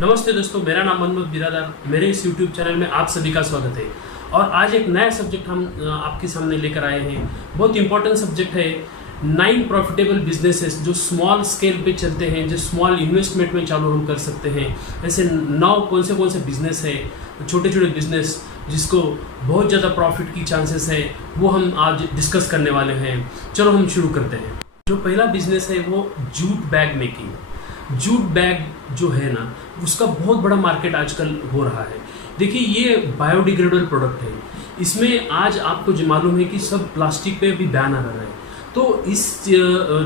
नमस्ते दोस्तों, मेरा नाम मनोज बिरादार। मेरे इस YouTube चैनल में आप सभी का स्वागत है। और आज एक नया सब्जेक्ट हम आपके सामने लेकर आए हैं। बहुत इंपॉर्टेंट सब्जेक्ट है 9 प्रॉफिटेबल बिजनेसेस जो स्मॉल स्केल पे चलते हैं, जो स्मॉल इन्वेस्टमेंट में चालू हम कर सकते हैं। ऐसे 9 कौन से बिजनेस है, छोटे छोटे बिजनेस जिसको बहुत ज़्यादा प्रॉफिट की चांसेस है, वो हम आज डिस्कस करने वाले हैं। चलो हम शुरू करते हैं। जो पहला बिजनेस है वो jute bag making. Jute bag जो है ना, उसका बहुत बड़ा मार्केट आजकल हो रहा है। देखिए, ये बायोडिग्रेडेबल प्रोडक्ट है। इसमें आज आपको जो मालूम है कि सब प्लास्टिक पे भी बैन आ रहा है। तो इस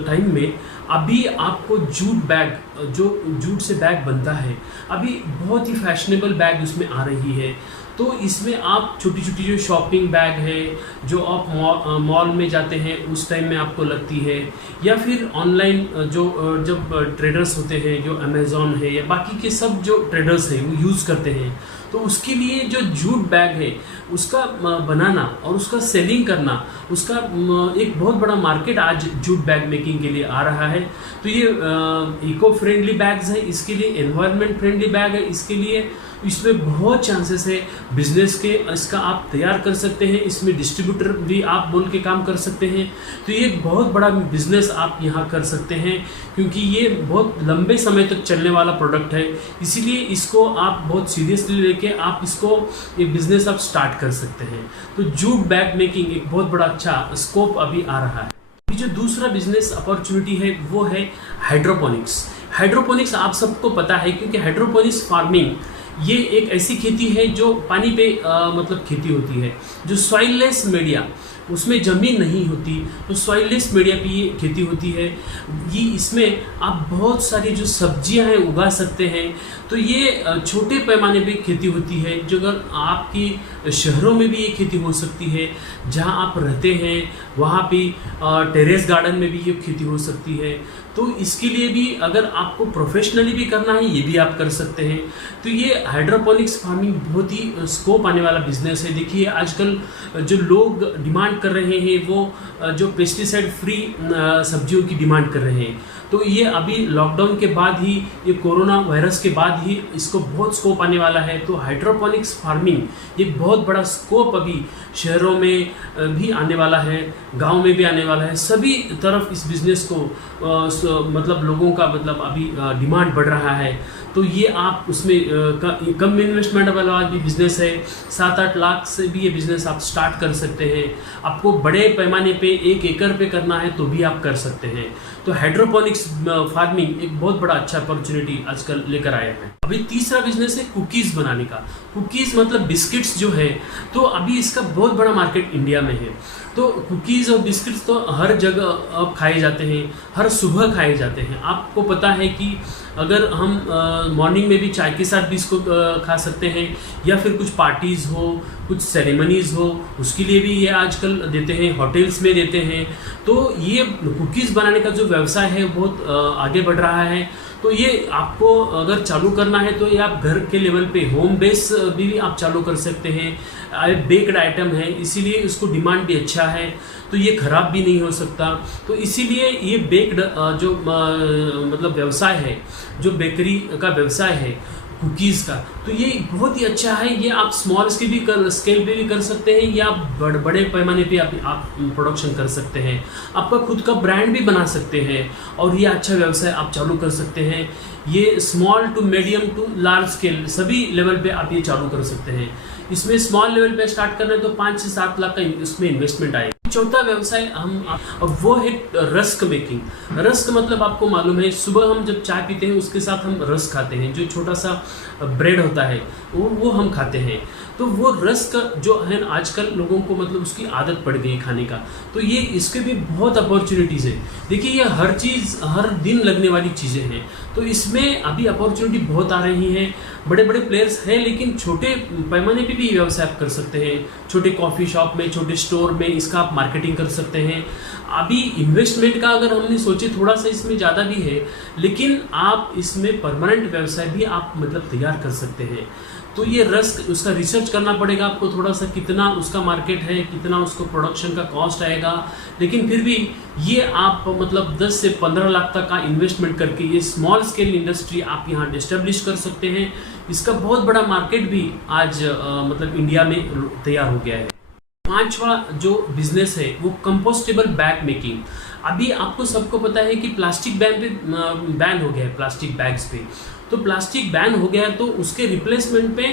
टाइम में अभी आपको जूट बैग, जो जूट से बैग बनता है, अभी बहुत ही फैशनेबल बैग उसमें आ रही है। तो इसमें आप छोटी छोटी जो शॉपिंग बैग है, जो आप मॉल में जाते हैं उस टाइम में आपको लगती है, या फिर ऑनलाइन जो जब ट्रेडर्स होते हैं, जो अमेज़ॉन है या बाकी के सब जो ट्रेडर्स हैं वो यूज़ करते हैं, तो उसके लिए जो जूट बैग है उसका बनाना और उसका सेलिंग करना, उसका एक बहुत बड़ा मार्केट आज जूट बैग मेकिंग के लिए आ रहा है। तो ये इको फ्रेंडली बैग्स है, इसके लिए एनवायरनमेंट फ्रेंडली बैग है, इसके लिए इसमें बहुत चांसेस है बिजनेस के। इसका आप तैयार कर सकते हैं, इसमें डिस्ट्रीब्यूटर भी आप बोल के काम कर सकते हैं। तो ये बहुत बड़ा बिजनेस आप यहाँ कर सकते हैं, क्योंकि ये बहुत लंबे समय तक चलने वाला प्रोडक्ट है। इसीलिए इसको आप बहुत सीरियसली लेके आप इसको ये बिजनेस आप स्टार्ट कर सकते हैं। तो जूट बैग मेकिंग एक बहुत बड़ा अच्छा स्कोप अभी आ रहा है। अभी जो दूसरा बिजनेस अपॉर्चुनिटी है वो है हाइड्रोपोनिक्स। हाइड्रोपोनिक्स आप सबको पता है, क्योंकि हाइड्रोपोनिक्स फार्मिंग ये एक ऐसी खेती है जो पानी पे मतलब खेती होती है, जो सॉइललेस मीडिया, उसमें ज़मीन नहीं होती, तो सॉइललेस मीडिया पे ये खेती होती है। ये इसमें आप बहुत सारी जो सब्जियां हैं उगा सकते हैं। तो ये छोटे पैमाने पे खेती होती है, जो अगर आपकी शहरों में भी ये खेती हो सकती है, जहां आप रहते हैं वहां पे टेरेस गार्डन में भी ये खेती हो सकती है। तो इसके लिए भी अगर आपको प्रोफेशनली भी करना है, ये भी आप कर सकते हैं। तो ये हाइड्रोपोनिक्स फार्मिंग बहुत ही स्कोप आने वाला बिजनेस है। देखिए, आजकल जो लोग डिमांड कर रहे हैं वो जो पेस्टिसाइड फ्री सब्जियों की डिमांड कर रहे हैं। तो ये अभी लॉकडाउन के बाद ही, ये कोरोना वायरस के बाद ही इसको बहुत स्कोप आने वाला है। तो हाइड्रोपोनिक्स फार्मिंग ये बहुत बड़ा स्कोप अभी शहरों में भी आने वाला है, गांव में भी आने वाला है। सभी तरफ इस बिज़नेस को मतलब लोगों का मतलब अभी डिमांड बढ़ रहा है। तो ये आप उसमें कम इन्वेस्टमेंट वाला भी बिज़नेस है। 7-8 लाख से भी ये बिज़नेस आप स्टार्ट कर सकते हैं। आपको बड़े पैमाने पे 1 एकड़ पे करना है तो भी आप कर सकते हैं। तो हाइड्रोपोनिक्स फार्मिंग एक बहुत बड़ा अच्छा अपॉर्चुनिटी आजकल लेकर आया है। अभी तीसरा बिजनेस है कुकीज़ बनाने का। कुकीज़ मतलब बिस्किट्स जो है, तो अभी इसका बहुत बड़ा मार्केट इंडिया में है। तो कुकीज़ और बिस्किट्स तो हर जगह अब खाए जाते हैं, हर सुबह खाए जाते हैं। आपको पता है कि अगर हम मॉर्निंग में भी चाय के साथ भी इसको खा सकते हैं, या फिर कुछ पार्टीज़ हो, कुछ सेरेमनीज़ हो, उसके लिए भी ये आजकल देते हैं, होटल्स में देते हैं। तो ये कुकीज़ बनाने का जो व्यवसाय है बहुत आगे बढ़ रहा है। तो ये आपको अगर चालू करना है तो ये आप घर के लेवल पे होम बेस भी आप चालू कर सकते हैं। बेक्ड आइटम है, इसीलिए इसको डिमांड भी अच्छा है, तो ये ख़राब भी नहीं हो सकता। तो इसीलिए ये बेक्ड जो मतलब व्यवसाय है, जो बेकरी का व्यवसाय है कुकीज़ का, तो ये बहुत ही अच्छा है। ये आप स्मॉल स्केल पे भी कर सकते हैं, या आप बड़े पैमाने पे आप प्रोडक्शन कर सकते हैं। आपका खुद का ब्रांड भी बना सकते हैं और ये अच्छा व्यवसाय आप चालू कर सकते हैं। ये small to medium to large scale सभी लेवल पे आप ये चालू कर सकते हैं। इसमें स्मॉल लेवल पे स्टार्ट करना है तो 5 से 7 लाख का इसमें इन्वेस्टमेंट आएगा। चौथा व्यवसाय वो है रस्क मेकिंग। रस्क मतलब आपको मालूम है, सुबह हम जब चाय पीते हैं उसके साथ हम रस्क खाते हैं, जो छोटा सा ब्रेड होता है वो हम खाते हैं। तो वो रस्क जो है आजकल लोगों को मतलब उसकी आदत पड़ गई खाने का। तो ये इसके भी बहुत अपॉर्चुनिटीज़ है। देखिए, ये हर चीज़ हर दिन लगने वाली चीज़ें हैं, तो इसमें अभी अपॉर्चुनिटी बहुत आ रही है। बड़े बड़े प्लेयर्स हैं, लेकिन छोटे पैमाने पे भी ये व्यवसाय आप कर सकते हैं। छोटे कॉफ़ी शॉप में, छोटे स्टोर में इसका आप मार्केटिंग कर सकते हैं। अभी इन्वेस्टमेंट का अगर हमने सोचे थोड़ा सा इसमें ज़्यादा भी है, लेकिन आप इसमें परमानेंट व्यवसाय भी आप मतलब तैयार कर सकते हैं। तो ये रस्क उसका रिसर्च करना पड़ेगा आपको थोड़ा सा, कितना उसका मार्केट है, कितना उसको प्रोडक्शन का कॉस्ट आएगा, लेकिन फिर भी ये आप मतलब 10 से 15 लाख तक का इन्वेस्टमेंट करके ये स्मॉल स्केल इंडस्ट्री आप यहाँ एस्टेब्लिश कर सकते हैं। इसका बहुत बड़ा मार्केट भी आज मतलब इंडिया में तैयार हो गया है। पांचवा जो बिजनेस है वो कंपोस्टेबल बैग मेकिंग। अभी आपको सबको पता है कि प्लास्टिक बैन हो गया है, प्लास्टिक बैग्स पे। तो प्लास्टिक बैन हो गया है, तो उसके रिप्लेसमेंट पे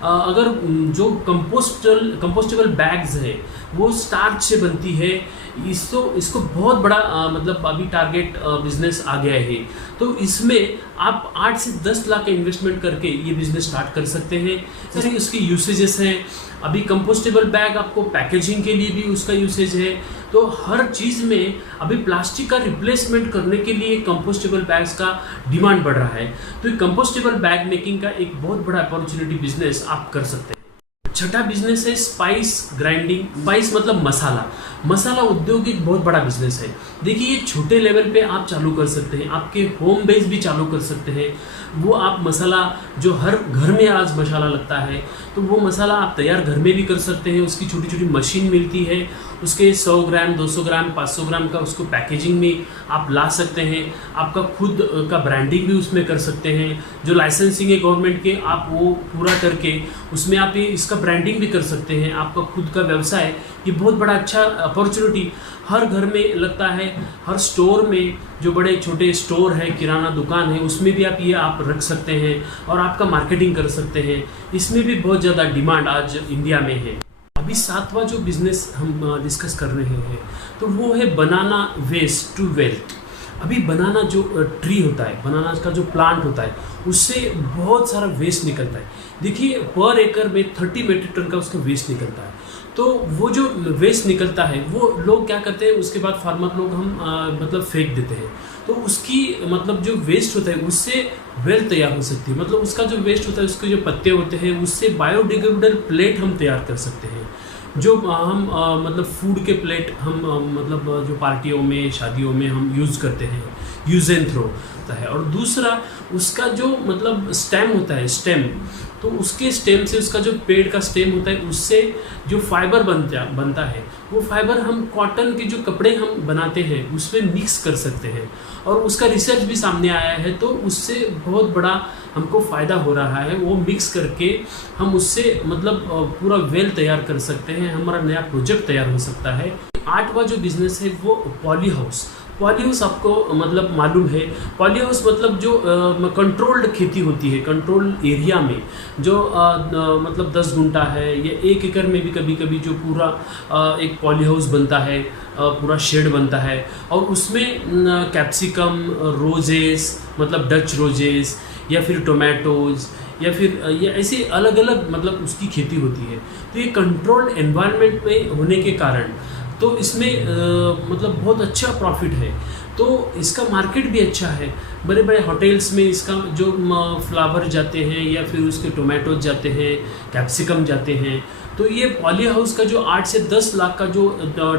अगर जो कंपोस्टेबल बैग्स है वो स्टार्च से बनती है, इसको बहुत बड़ा मतलब अभी टारगेट बिजनेस आ गया है। तो इसमें आप 8 से 10 लाख का इन्वेस्टमेंट करके ये बिजनेस स्टार्ट कर सकते हैं। जैसे उसकी यूसेजेस हैं, अभी कंपोस्टेबल बैग आपको पैकेजिंग के लिए भी उसका यूसेज है। तो हर चीज़ में अभी प्लास्टिक का रिप्लेसमेंट करने के लिए कंपोस्टेबल बैग्स का डिमांड बढ़ रहा है। तो कंपोस्टेबल बैग मेकिंग का एक बहुत बड़ा अपॉर्चुनिटी बिजनेस आप कर सकते हैं। छठा बिजनेस है स्पाइस ग्राइंडिंग। स्पाइस मतलब मसाला उद्योग एक बहुत बड़ा बिजनेस है। देखिए, ये छोटे लेवल पे आप चालू कर सकते हैं, आपके होम बेस भी चालू कर सकते हैं। वो आप मसाला जो हर घर में आज मसाला लगता है, तो वो मसाला आप तैयार घर में भी कर सकते हैं। उसकी छोटी छोटी मशीन मिलती है, उसके 100 ग्राम 200 ग्राम 500 ग्राम का उसको पैकेजिंग में आप ला सकते हैं। आपका खुद का ब्रांडिंग भी उसमें कर सकते हैं। जो लाइसेंसिंग है गवर्नमेंट के, आप वो पूरा करके उसमें आप ये इसका ब्रांडिंग भी कर सकते हैं। आपका खुद का व्यवसाय, ये बहुत बड़ा अच्छा अपॉर्चुनिटी हर घर में लगता है। हर स्टोर में, जो बड़े छोटे स्टोर है, किराना दुकान है, उसमें भी आप रख सकते हैं और आपका मार्केटिंग कर सकते हैं। इसमें भी बहुत ज़्यादा डिमांड आज इंडिया में है। अभी 7वां जो बिजनेस हम डिस्कस कर रहे हैं, तो वो है बनाना वेस्ट टू वेल्थ। अभी बनाना जो ट्री होता है, बनाना का जो प्लांट होता है, उससे बहुत सारा वेस्ट निकलता है। देखिए, पर एकड़ में 30 मेट्रिक टन का उसका वेस्ट निकलता है। तो वो जो वेस्ट निकलता है, वो लोग क्या करते हैं, उसके बाद फार्मर लोग हम मतलब फेंक देते हैं। तो उसकी मतलब जो वेस्ट होता है, उससे वेल्थ तैयार हो सकती है। मतलब उसका जो वेस्ट होता है, उसके जो पत्ते होते हैं, उससे बायोडिग्रेडेबल प्लेट हम तैयार कर सकते हैं। जो हम मतलब फूड के प्लेट हम मतलब जो पार्टियों में, शादियों में हम यूज़ करते हैं, यूज एंड थ्रो होता है। और दूसरा उसका जो मतलब स्टेम होता है, स्टेम, तो उसके स्टेम से, उसका जो पेड़ का स्टेम होता है, उससे जो फाइबर बनता है, वो फाइबर हम कॉटन के जो कपड़े हम बनाते हैं उसमें मिक्स कर सकते हैं। और उसका रिसर्च भी सामने आया है, तो उससे बहुत बड़ा हमको फ़ायदा हो रहा है। वो मिक्स करके हम उससे मतलब पूरा वेल तैयार कर सकते हैं, हमारा नया प्रोजेक्ट तैयार हो सकता है। 8वां जो बिजनेस है वो पॉली हाउस। पॉली हाउस आपको मतलब मालूम है, पॉली हाउस मतलब जो कंट्रोल्ड खेती होती है, कंट्रोल एरिया में, जो मतलब 10 गुंटा है या 1 एकड़ में भी कभी कभी जो पूरा एक पॉली हाउस बनता है, पूरा शेड बनता है। और उसमें कैप्सिकम, रोजेस मतलब डच रोजेस, या फिर टोमेटोज़, या फिर ये ऐसे अलग अलग मतलब उसकी खेती होती है। तो ये कंट्रोल्ड एनवायरनमेंट में होने के कारण तो इसमें मतलब बहुत अच्छा प्रॉफिट है। तो इसका मार्केट भी अच्छा है। बड़े बड़े होटल्स में इसका जो फ्लावर जाते हैं, या फिर उसके टोमेटोज जाते हैं, कैप्सिकम जाते हैं। तो ये पॉली हाउस का जो 8 से 10 लाख का जो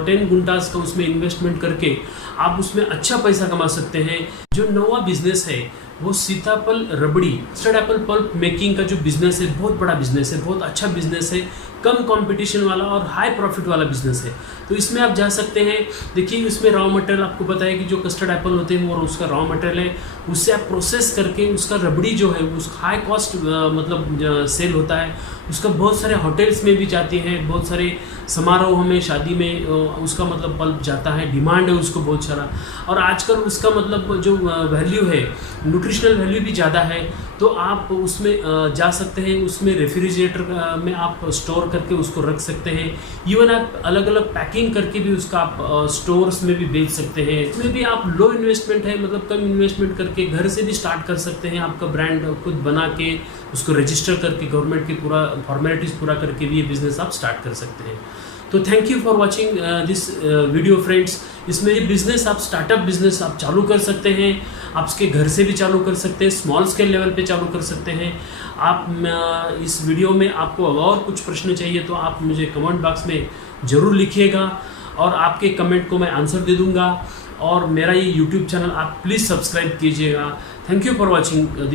10 गुंटास का उसमें इन्वेस्टमेंट करके आप उसमें अच्छा पैसा कमा सकते हैं। जो 9वां बिजनेस है वो सीताफल रबड़ी, कस्टर्ड एप्पल पल्प मेकिंग का जो बिजनेस है, बहुत बड़ा बिजनेस है, बहुत अच्छा बिजनेस है, कम कंपटीशन वाला और हाई प्रॉफिट वाला बिजनेस है। तो इसमें आप जा सकते हैं। देखिए, उसमें रॉ मटेरियल आपको पता है कि जो कस्टर्ड एप्पल होते हैं वो उसका रॉ मटेरियल है, उससे आप प्रोसेस करके उसका रबड़ी जो है उस हाई कॉस्ट मतलब सेल होता है। उसका बहुत सारे होटल्स में भी जाती हैं, बहुत सारे समारोह में, शादी में उसका मतलब पल्प जाता है, डिमांड है उसको बहुत सारा। और आजकल उसका मतलब जो वैल्यू है, न्यूट्रिशनल वैल्यू भी ज़्यादा है। तो आप उसमें जा सकते हैं, उसमें रेफ्रिजरेटर में आप स्टोर करके उसको रख सकते हैं। इवन आप अलग अलग पैकिंग करके भी उसका आप स्टोर्स में भी बेच सकते हैं। इसमें भी आप लो इन्वेस्टमेंट है, मतलब कम इन्वेस्टमेंट करके घर से भी स्टार्ट कर सकते हैं। आपका ब्रांड खुद बना के उसको रजिस्टर करके गवर्नमेंट की पूरा फॉर्मेलिटीज़ पूरा करके भी ये बिज़नेस आप स्टार्ट कर सकते हैं। तो thank you for watching this video friends. इसमें ये बिज़नेस आप स्टार्टअप बिज़नेस आप चालू कर सकते हैं, आप इसके घर से भी चालू कर सकते हैं, स्मॉल स्केल लेवल पे चालू कर सकते हैं। आप इस वीडियो में आपको और कुछ प्रश्न चाहिए तो आप मुझे कमेंट बॉक्स में ज़रूर लिखिएगा और आपके कमेंट को मैं आंसर दे दूंगा। और मेरा ये यूट्यूब चैनल आप प्लीज़ सब्सक्राइब कीजिएगा। Thank you for watching.